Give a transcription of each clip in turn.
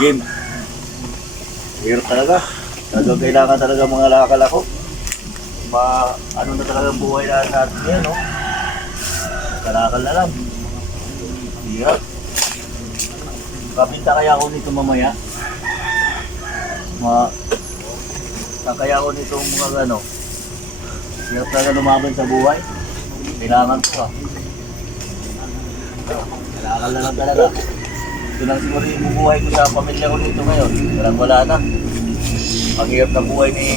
Game. Hirap talaga. Talagang kailangan talaga mga lakal ako. Ano na talaga buhay natin ngayon, no? Kalakal na lang. Hirap. Kapinta kaya ako nito mamaya. Kaya ako nito mga ano. Hirap talaga lumaban sa buhay. Kailangan ko Kalakal na lang talaga. Ito lang siguro yung bubuhay ko sa pamilya ko nito ngayon. Wala na. Ang hirap na buhay ni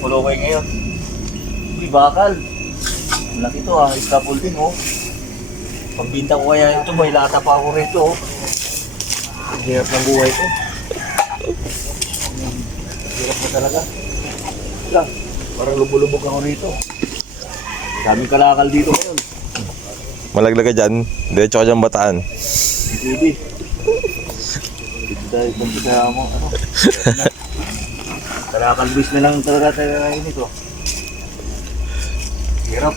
Pulukoy ngayon. Uy, bakal. Malaki ito scaffolding Pagbinta ko kaya ito, may lata pa ako rito Ang hirap ng buhay ko. Hirap na talaga. Lang, parang lubulubog ako rito. Daming kalakal dito ngayon. Malaglag ka dyan, diretso ka dyan Bataan. Hindi. Dito tayo sa mo, kalakal bis na lang talaga tayo nito. Hirap.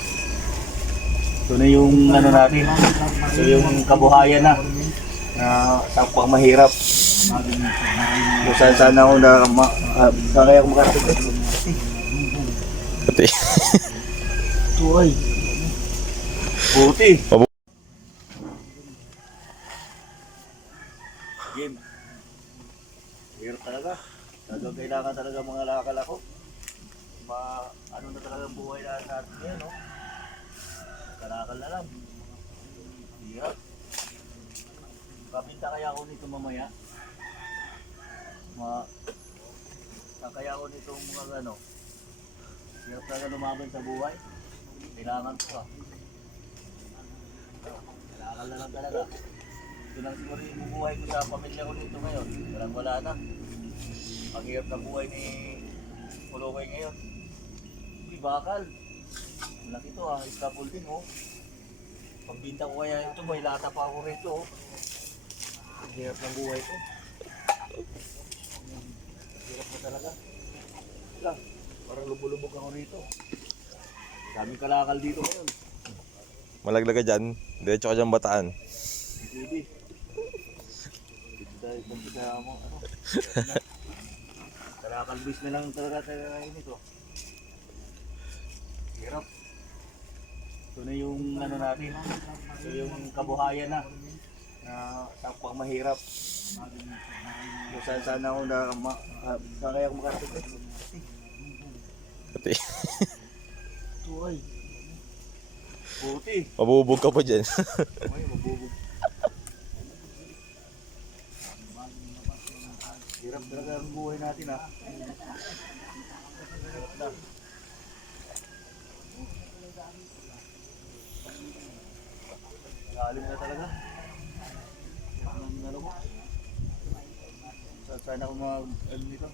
Ito na yung natin. Ito yung kabuhayan na takpang mahirap. Kung saan ako saan kaya ako makarating. Pati. Ito ay. Buti. Game. Hirap talaga. Talagang kailangan talaga mga lakal ako. Ano na talaga ang buhay natin ngayon, no? Kalakal na lang. Hirap. Kapinta kaya ako nito mamaya. Kaya ako nito mga ano. Hirap talaga lumaban sa buhay. Kailangan ko Kalakal na lang talaga. Ito lang siguro yung bubuhay ko sa pamilya ko nito ngayon. Wala na. Ang hirap na buhay ni Pulukoy ngayon. Uy, bakal. Malaki ito scaffolding Pagbinta ko kaya ito, may lata pa ako rito Ang hirap ng buhay ko. Hirap na talaga. Lang, parang lubulubog ako rito. Daming kalakal dito ngayon. Malaglag ka dyan, diretso ka dyan Bataan. Hindi. Dito tayo sa mo, kalakal bis na lang talaga tayo nito. Hirap. Ito na yung natin. Ito yung kabuhayan na takpang mahirap. Kung saan ako saan kaya ako makarating. Pati. Ito ay. Buti. Mabubog ka pa dyan. Ay, mabubog. Hirap talaga ang buhay natin Hirap na. Lalim na talaga. Sana ako nito.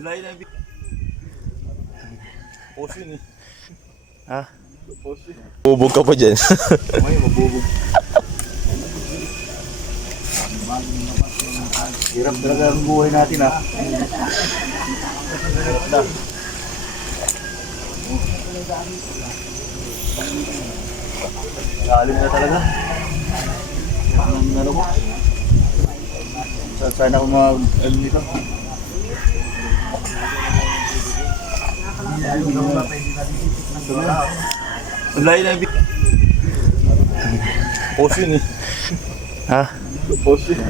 Lain na posting Ha? Posting. Mabubog ka pa dyan. Ay, mabubog. Hirap talaga ang buhay natin Hirap na. Lalim na talaga. Sana ako nito. Lain na posting Ha? Posting.